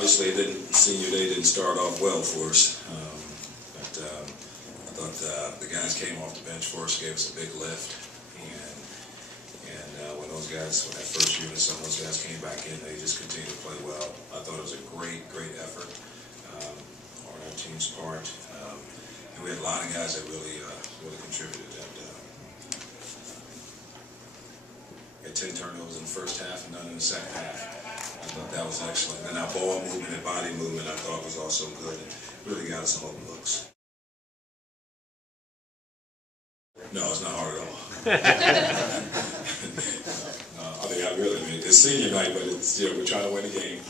obviously, senior day didn't start off well for us. But I thought the guys came off the bench for us, gave us a big lift. And when that first unit, some of those guys came back in, they just continued to play well. I thought it was a great effort on our team's part. And we had a lot of guys that really contributed. Had 10 turnovers in the first half and none in the second half. I thought that was excellent. And our ball movement and body movement I thought was also good. It really got us some open looks. No, it's not hard at all. I mean, it's senior night, but it's, we're trying to win the game.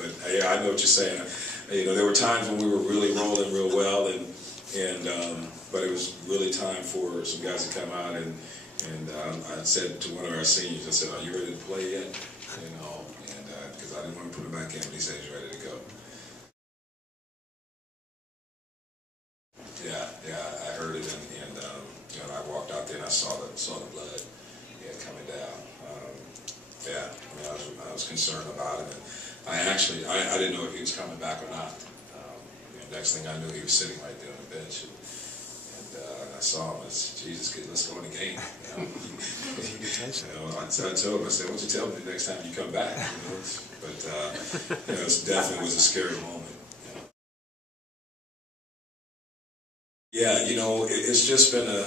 But yeah, I know what you're saying. There were times when we were really rolling real well, but it was really time for some guys to come out and I said to one of our seniors, I said, "Are you ready to play yet?" Because I didn't want to put him back in, but he said he's ready to go. Yeah, I heard it, and I walked out there and I saw the blood coming down. I was concerned about it, and I didn't know if he was coming back or not. Next thing I knew, he was sitting right there on the bench. I saw him. I said, "Jesus, kid, let's go in the game." I told him, I said, "Why don't you tell me the next time you come back?" But it definitely was a scary moment. Yeah, it's just been a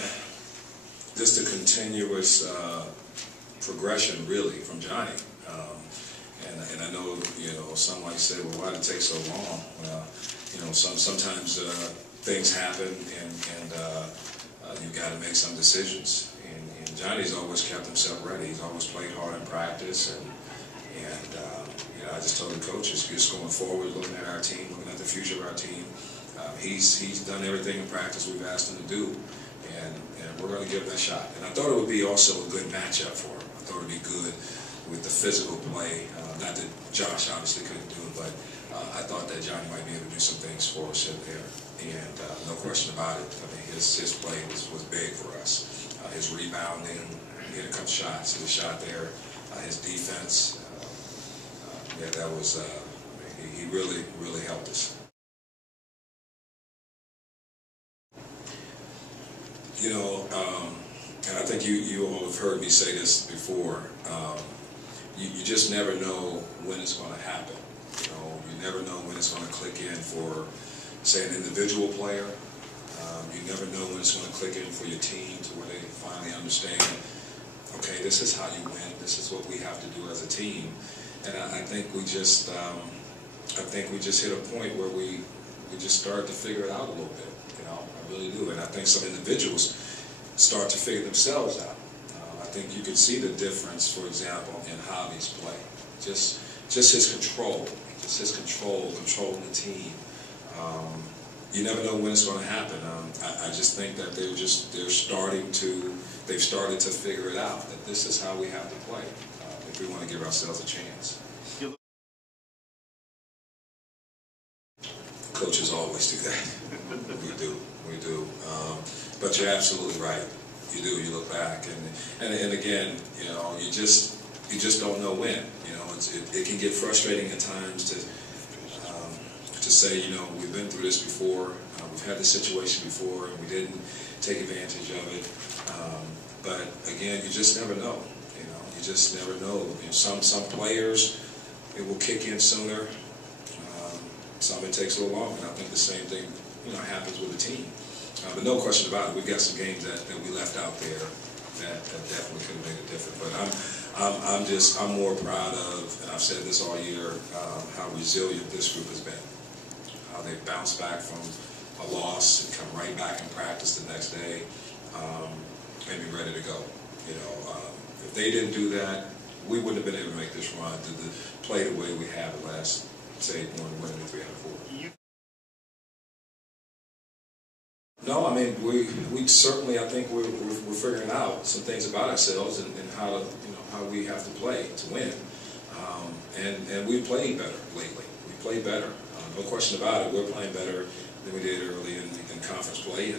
continuous progression, really, from Johnny. And I know, some might say, "Well, why did it take so long?" Well, sometimes things happen, and you've got to make some decisions. And Johnny's always kept himself ready. He's always played hard in practice, and I just told the coaches, just going forward, looking at our team, looking at the future of our team. He's done everything in practice we've asked him to do, and we're going to give him that shot. And I thought it would be also a good matchup for him. I thought it would be good with the physical play. Not that Josh obviously couldn't do it, but I thought that Johnny might be able to do some things for us in there. And no question about it. I mean, his play was big for us. His rebounding, he had a couple shots. He was shot there. His defense, that was. He really helped us. And I think you all have heard me say this before. You just never know when it's going to happen. You never know when it's going to click in for, say, an individual player. You never know when it's going to click in for your team to where they finally understand, okay, this is how you win. This is what we have to do as a team. And I think we just hit a point where we just started to figure it out a little bit. I really do. And I think some individuals start to figure themselves out. I think you can see the difference, for example, in Javi's play. Just his control. Just his controlling the team. You never know when it's going to happen. I just think that they've started to figure it out, that this is how we have to play if we want to give ourselves a chance. Coaches always do that. We do. But you're absolutely right. You do. You look back, and again, you just don't know when. It can get frustrating at times to say, we've been through this before, we've had this situation before, and we didn't take advantage of it. But again, you just never know. You just never know. Some players, it will kick in sooner. Some it takes a little longer. And I think the same thing, happens with the team. But no question about it, we've got some games that we left out there that definitely could have made a difference. But I'm more proud of, and I've said this all year, how resilient this group has been. How they bounce back from a loss and come right back and practice the next day and be ready to go. If they didn't do that, we wouldn't have been able to make this run, to play the way we have the last, say, one win and 3 out of 4. No, I mean we certainly, I think we're figuring out some things about ourselves and how to how we have to play to win. And we played better lately. We played better. No question about it. We're playing better than we did early in conference play,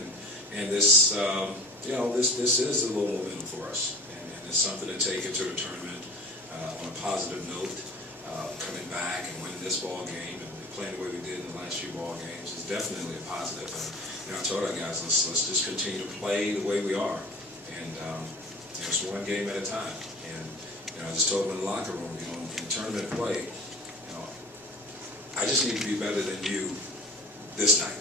and this this is a little momentum for us, and it's something to take into the tournament on a positive note, coming back and winning this ball game and playing the way we did in the last few ball games is definitely a positive. And I told our guys, let's just continue to play the way we are, and it's one game at a time. And I just told them in the locker room, in tournament play, I just need to be better than you this night.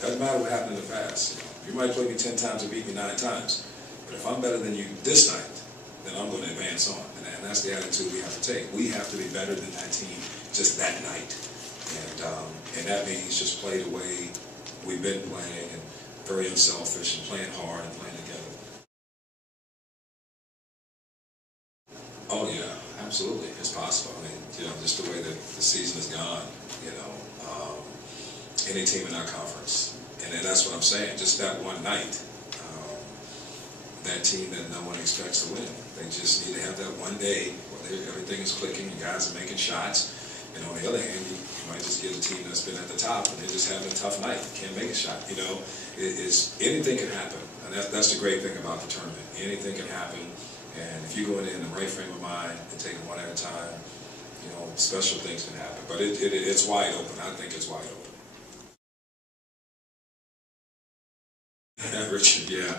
Doesn't matter what happened in the past. You might play me 10 times and beat me 9 times, but if I'm better than you this night, then I'm going to advance on. And that's the attitude we have to take. We have to be better than that team just that night. And that means just play the way we've been playing, and very unselfish, and playing hard and playing together. Oh yeah, absolutely, it's possible. I mean, just the way that the season has gone, any team in our conference, and that's what I'm saying. Just that one night, that team that no one expects to win. They just need to have that one day where everything is clicking and guys are making shots. And on the other hand, you might just get a team that's been at the top and they're just having a tough night, can't make a shot. Anything can happen, and that's the great thing about the tournament. Anything can happen, and if you go in there in the right frame of mind and take it one at a time, special things can happen. But it's wide open. I think it's wide open. Richard, yeah.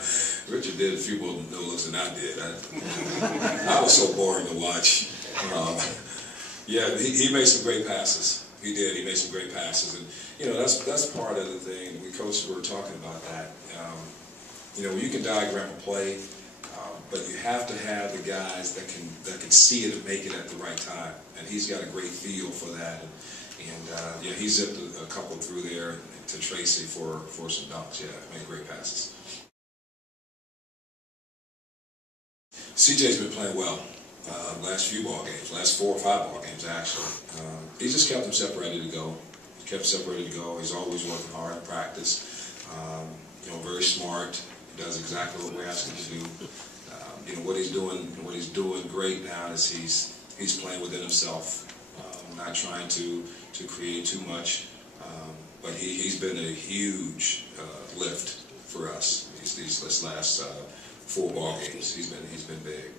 Richard did a few more no-looks than I did. I was so boring to watch. Yeah, he made some great passes. He did. He made some great passes, and that's part of the thing. We coaches were talking about that. You can diagram a play, but you have to have the guys that can see it and make it at the right time. And he's got a great feel for that. And yeah, he zipped a couple through there to Tracy for some dunks. Yeah, made great passes. CJ's been playing well. Last few ball games, last 4 or 5 ball games actually. He just kept himself ready to go. He kept himself ready to go. He's always working hard in practice. Very smart. He does exactly what we're asking him to do. What he's doing great now is he's playing within himself, not trying to create too much. But he's been a huge lift for us these last 4 ball games. He's been big.